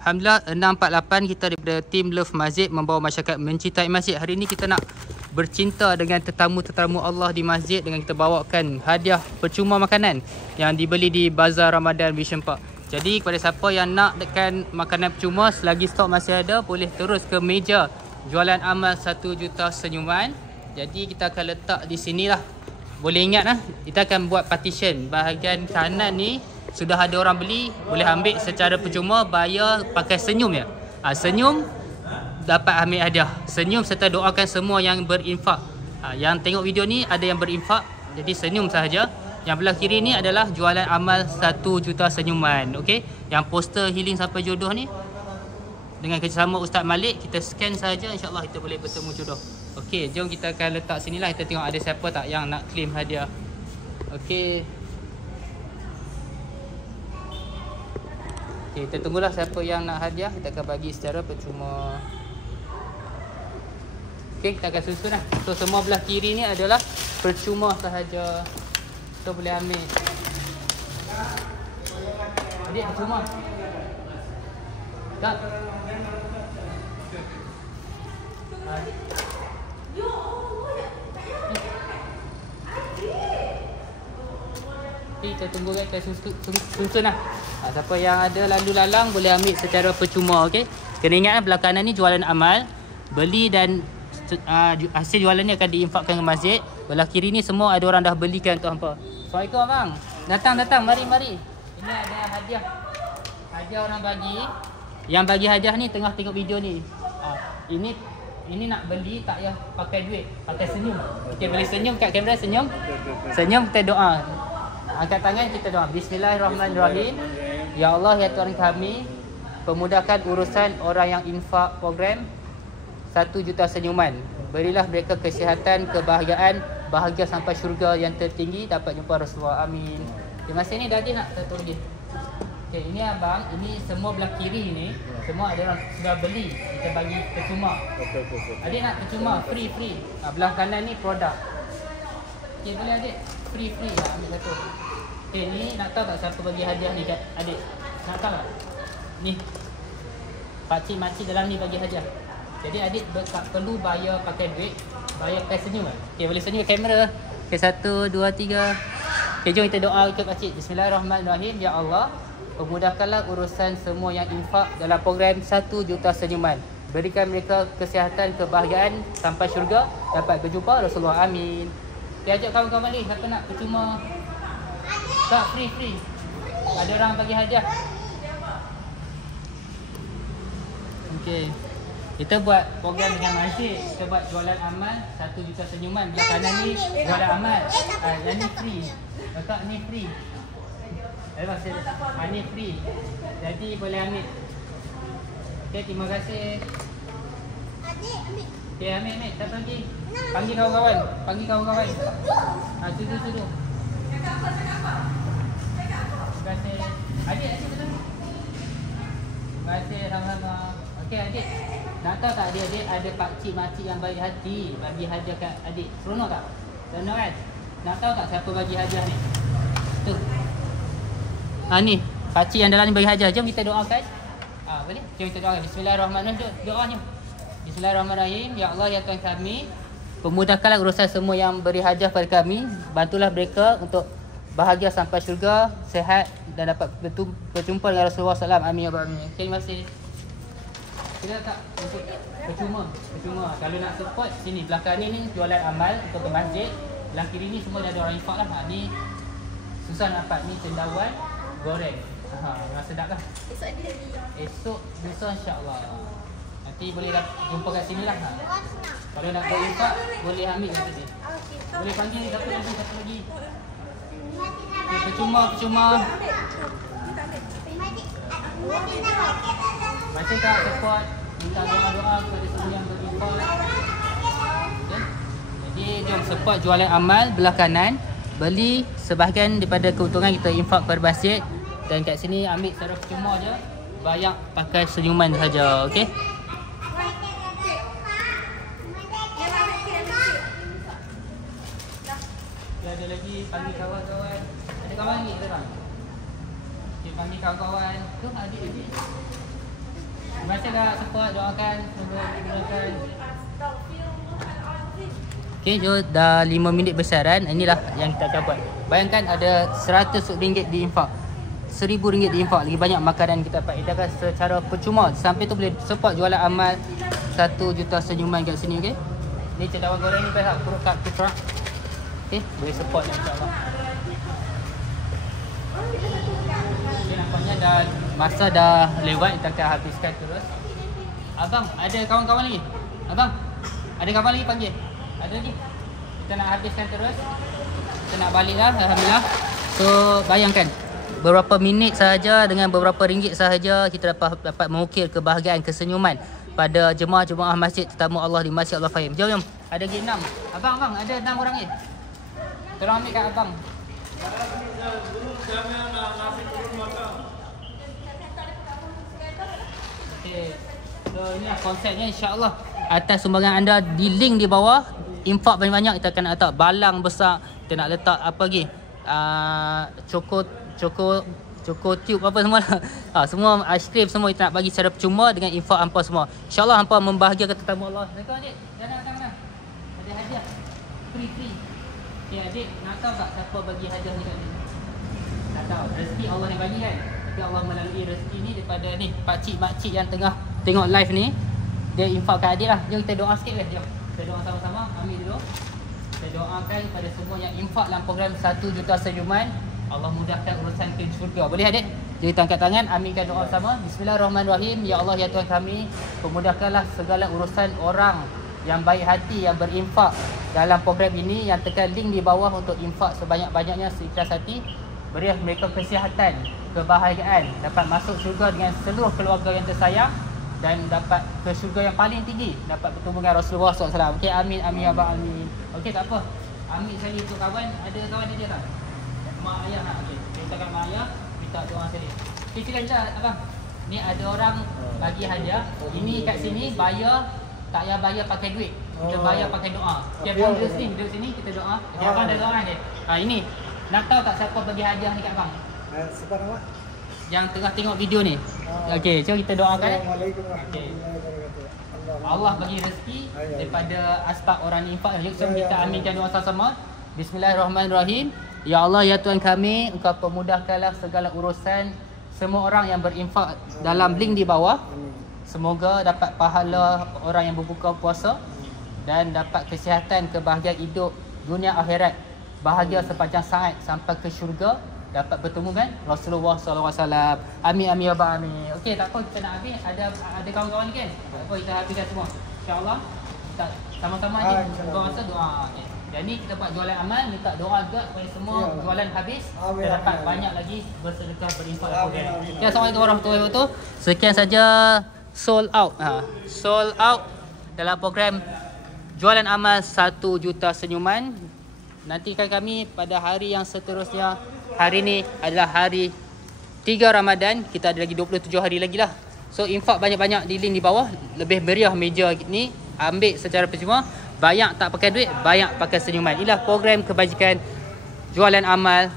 Alhamdulillah 648 kita daripada tim Love Masjid membawa masyarakat mencintai masjid. Hari ini kita nak bercinta dengan tetamu-tetamu Allah di masjid dengan kita bawakan hadiah percuma makanan yang dibeli di Bazar Ramadan Vision Park. Jadi kepada siapa yang nak dekat makanan percuma selagi stok masih ada, boleh terus ke meja jualan amal 1 juta senyuman. Jadi kita akan letak di sinilah. Boleh ingat lah, kita akan buat partition. Bahagian kanan ni sudah ada orang beli, boleh ambil secara percuma, bayar pakai senyum je. Senyum dapat ambil hadiah. Senyum serta doakan semua yang berinfak. Yang tengok video ni ada yang berinfak, jadi senyum sahaja. Yang belah kiri ni adalah jualan amal 1 juta senyuman. Okey, yang poster healing sampai jodoh ni dengan kerjasama Ustaz Malik, kita scan saja, insya-Allah kita boleh bertemu jodoh. Okey, jom kita akan letak sinilah, kita tengok ada siapa tak yang nak claim hadiah. Okey. Okay, kita tunggulah siapa yang nak hadiah, kita akan bagi secara percuma. Okay, kita akan susun lah. So semua belah kiri ni adalah percuma sahaja. So boleh ambil. Adik percuma. Tak. Okay, kita tunggu kan, kita susun lah. Siapa yang ada lalu lalang boleh ambil secara percuma. Okey, kena ingat belah kanan ni jualan amal, beli dan hasil jualan ni akan diinfakkan ke masjid. Belah kiri ni semua ada orang dah belikan untuk hampa. Assalamualaikum abang. Datang, mari. Ini ada hadiah. Hadiah orang bagi. Yang bagi hadiah ni tengah tengok video ni. Ini nak beli tak payah pakai duit, pakai senyum. Okey, boleh senyum kat kamera, senyum. Senyum, kita doa. Angkat tangan, kita doa. Bismillahirrahmanirrahim. Ya Allah, ya Tuhan kami, pemudahkan urusan orang yang infak program 1 juta senyuman. Berilah mereka kesihatan, kebahagiaan, bahagia sampai syurga yang tertinggi, dapat jumpa Rasulullah. Amin. Terima kasih. Ni dah ada nak satu lagi. Okay, ini abang, ini semua belah kiri ni semua ada orang sudah beli, kita bagi percuma. Adik nak percuma, free. Belah kanan ni produk. Okay, boleh adik? Free ambil satu. Okay, ni nak tahu tak siapa bagi hadiah ni kat adik? Nak tahu tak? Ni pakcik-makcik dalam ni bagi hadiah. Jadi adik tak perlu bayar pakai duit, bayar pakai senyum kan? Okay, boleh senyum kamera. Okay, 1, 2, 3. Okay, jom kita doa ke pakcik. Bismillahirrahmanirrahim. Ya Allah, pemudahkanlah urusan semua yang infak dalam program 1 juta senyuman. Berikan mereka kesihatan, kebahagiaan sampai syurga, dapat berjumpa Rasulullah. Amin. Okay, ajak kawan-kawan balik. Siapa nak percuma? Tak, free. Ada orang bagi hadiah. Okey. Kita buat program dengan masjid. Kita buat jualan amal 1 juta senyuman. Belah kanan ni jualan amal. Yang ni free. Letak ni free. Ni free. Jadi boleh ambil. Okey, terima kasih. Adik ambil. Okey, ambil. Tak bagi. Panggil kawan-kawan. Sudu. Terima kasih. Adik betul. Terima kasih sama-sama. Okey adik. Nak tahu tak adik ada pakcik-makcik yang baik hati bagi hadiah kat adik. Seronok tak? Seronok kan? Nak tahu tak siapa bagi hadiah ni? Tu. Ni pakcik yang dalam ni bagi hadiah. Jom kita doakan. Boleh? Jom kita doakan. Bismillahirrahmanirrahim. Doanya. Bismillahirrahmanirrahim. Ya Allah, ya Tuhan kami, pemudahkanlah urusan semua yang beri hadiah pada kami. Bantulah mereka untuk bahagia sampai syurga, sehat dan dapat berjumpa dengan Rasulullah SAW. Amin ya Rabbal Alamin. Terima kasih. Kita tak untuk percuma. Kalau nak support sini, belakang ni jualan amal untuk ke masjid. Belah kiri ni semua dah ada orang infak lah. Ni susah nak dapat, ni cendawan goreng. Memang sedap lah. Esok lusa insya-Allah. Nanti boleh jumpa kat sini lah. Kalau nak berinfak, boleh ambil kat sini. Boleh panggil satu lagi. Okay, percuma. Baca tak support, minta doa-doa kepada semua yang berinfak. Okay. Jadi jom support jualan amal belah kanan. Beli sebahagian daripada keuntungan kita infak kepada masjid. Dan kat sini ambil secara percuma je. Bayar pakai senyuman saja. Okey. Ada lagi panggil kawan-kawan. Ada kawan lagi ke tak? Okay, panggil kawan-kawan. Tu adik-adik. dah support, doakan semoga digunakan. Okay, so dah 5 minit bersiaran. Inilah yang kita akan buat. Bayangkan ada RM100 diinfak, RM1,000 diinfak, lagi banyak makanan kita dapat. Kita akan secara percuma. Sampai tu boleh support jualan amal 1 juta senyuman kat sini, okey. Ni cendawan goreng ni best lah, kuruk kat tukrak. Okey, boleh support ni insya-Allah. Okay, nampaknya dah masa dah lewat, kita akan habiskan terus. Abang, ada kawan-kawan lagi? Abang, ada kawan lagi panggil? Ada lagi? Kita nak habiskan terus. Kita nak balik lah, alhamdulillah. So, bayangkan beberapa minit sahaja dengan beberapa ringgit sahaja kita dapat mengukir kebahagiaan, kesenyuman pada jemaah-jemaah masjid tetamu Allah di Masjid Al-Fahim. Jom. Ada lagi 6. Abang, ada 6 orang ni. Tolong ambil kat abang. Okay. So, inilah konsepnya, insya-Allah. Atas sumbangan anda di link di bawah, infak banyak-banyak, kita akan letak balang besar, kita nak letak apa lagi? Choco tube apa semua lah. Semua aiskrim semua kita nak bagi secara percuma dengan infak hampa semua. InsyaAllah hampa membahagiakan tetamu Allah. Assalamualaikum adik. Jangan datang mana? Ada hadiah. Free. Okay adik, nak tahu tak siapa bagi hadiah ni kat ni? Tak tahu. Rezeki Allah yang bagi kan? Tapi Allah melalui rezeki ni daripada ni pakcik-makcik yang tengah tengok live ni. Dia infakkan adik lah. Jom kita doa sikit lah. Jom. Kita doa sama-sama. Ambil dulu. Kita doakan kepada semua yang infak dalam program 1 juta senyuman. Allah mudahkan urusan ke syurga. Boleh adik? Jadi kita angkat tangan, aminkan doa sama. Bismillahirrahmanirrahim. Ya Allah, ya Tuhan kami, pemudahkanlah segala urusan orang yang baik hati, yang berinfak dalam program ini, yang tekan link di bawah untuk infak sebanyak-banyaknya seikhlas hati. Berilah mereka kesihatan, kebahagiaan, dapat masuk syurga dengan seluruh keluarga yang tersayang dan dapat ke syurga yang paling tinggi, dapat bertemu dengan Rasulullah SAW. Okey, amin, amin, ya Abang, amin. Okey, tak apa. Ambil sekali untuk kawan. Ada kawan dia tak? Mak ayah nak. Okey, kita kat mak ayah, minta doa sekali. Okey, silakan abang. Ni ada orang bagi hadiah. Ini kat sini bayar, tak payah bayar pakai duit. Kita bayar pakai doa. Okey, abang duduk sini, kita doa. Okey, abang ada doa ni. Ini. Nak tahu tak siapa bagi hadiah ni kat abang? Siapa nama? Yang tengah tengok video ni. Okey, jom kita doakan. Assalamualaikum warahmatullahi wabarakatuh. Allah bagi rezeki daripada asbab orang infak. Yuk kita aminkan doa sama-sama. Bismillahirrahmanirrahim. Ya Allah, ya Tuhan kami, Engkau pemudahkanlah segala urusan semua orang yang berinfak dalam link di bawah. Semoga dapat pahala orang yang berbuka puasa dan dapat kesihatan, kebahagiaan hidup dunia akhirat, bahagia sepanjang saat sampai ke syurga, dapat bertemu kan Rasulullah SAW. Amin, amin, ya Rabbal alamin. Okey, tak apa, kita nak habis. Ada kawan-kawan ni kan? Tak apa, kita habiskan semua. InsyaAllah kita sama-sama ni buka masa doa. Okay. Jadi kita buat jualan amal, minta doa juga supaya semua jualan habis dan dapat banyak lagi bersedekah, berinfak. Okay, Assalamualaikum warahmatullahi wabarakatuh. Sekian saja sold out. Sold out dalam program jualan amal 1 juta senyuman. Nantikan kami pada hari yang seterusnya. Hari ni adalah hari 3 Ramadan. Kita ada lagi 27 hari lagi lah. So infak banyak-banyak di link di bawah. Lebih meriah meja ni. Ambil secara percuma. Banyak tak pakai duit, banyak pakai senyuman. Inilah program kebajikan jualan amal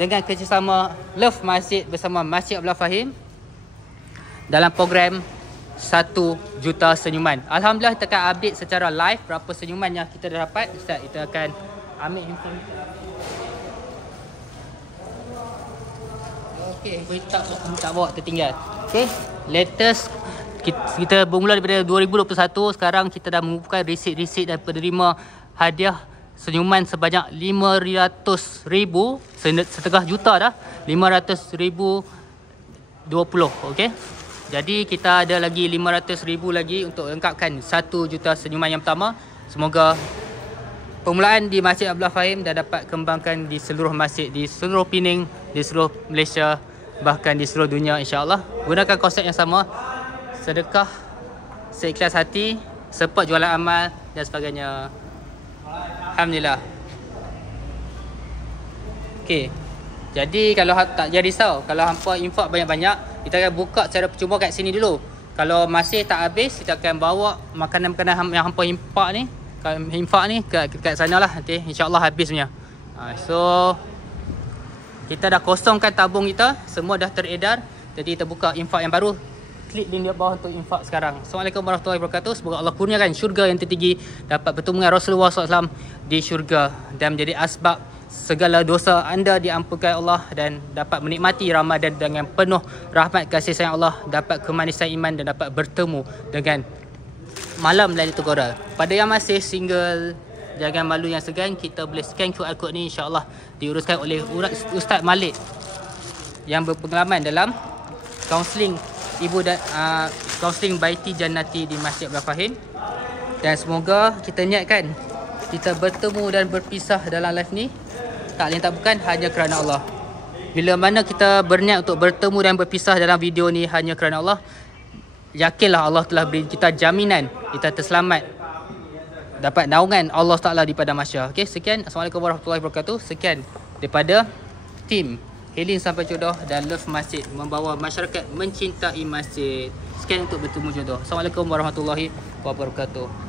dengan kerjasama Love Masjid bersama Masjid Al-Fahim dalam program 1 juta senyuman. Alhamdulillah kita akan update secara live berapa senyuman yang kita dah dapat. Ustaz, kita akan ambil handphone. Okey, tak bawa tertinggal. Okey, latest kita bermula daripada 2021. Sekarang kita dah mengumpulkan resit-resit dan penerima hadiah senyuman sebanyak 500,000, setengah juta dah. 500,020. Okey. Jadi kita ada lagi 500,000 lagi untuk lengkapkan 1 juta senyuman yang pertama. Semoga permulaan di Masjid Abdullah Fahim dah dapat kembangkan di seluruh masjid di seluruh Pening, di seluruh Malaysia, bahkan di seluruh dunia, insya-Allah. Gunakan konsep yang sama. Sedekah seikhlas hati, support jualan amal dan sebagainya. Alhamdulillah. Okey. Jadi kalau tak jadi risau, kalau hampa infak banyak-banyak, kita akan buka secara percuma kat sini dulu. Kalau masih tak habis, kita akan bawa makanan-makanan yang hampa infak ni kat sana lah nanti. InsyaAllah habis punya. So kita dah kosongkan tabung kita, semua dah teredar. Jadi kita buka infak yang baru. klik link di bawah untuk infak sekarang. Assalamualaikum warahmatullahi wabarakatuh. Semoga Allah kurniakan syurga yang tertinggi, dapat bertemu dengan Rasulullah SAW di syurga dan menjadi asbab segala dosa anda diampunkan Allah dan dapat menikmati Ramadan dengan penuh rahmat kasih sayang Allah, dapat kemanisan iman dan dapat bertemu dengan malam Lailatul Qadar. Pada yang masih single, jangan malu yang segan, kita boleh scan QR code ni, insya-Allah diuruskan oleh Ustaz Malik yang berpengalaman dalam kaunseling ibu dan kaunseling Baiti Jannati di Masjid Abdul Fahim. Dan semoga kita niatkan kita bertemu dan berpisah dalam live ni tak lain tak bukan hanya kerana Allah. Bila mana kita berniat untuk bertemu dan berpisah dalam video ni hanya kerana Allah, yakinlah Allah telah beri kita jaminan kita terselamat, dapat naungan Allah Ta'ala di padang mahsyar. Okey, sekian. Assalamualaikum warahmatullahi wabarakatuh. Sekian daripada tim Healing Sampai Jodoh dan Love Masjid, membawa masyarakat mencintai masjid. Sekian untuk bertemu jodoh. Assalamualaikum warahmatullahi wabarakatuh.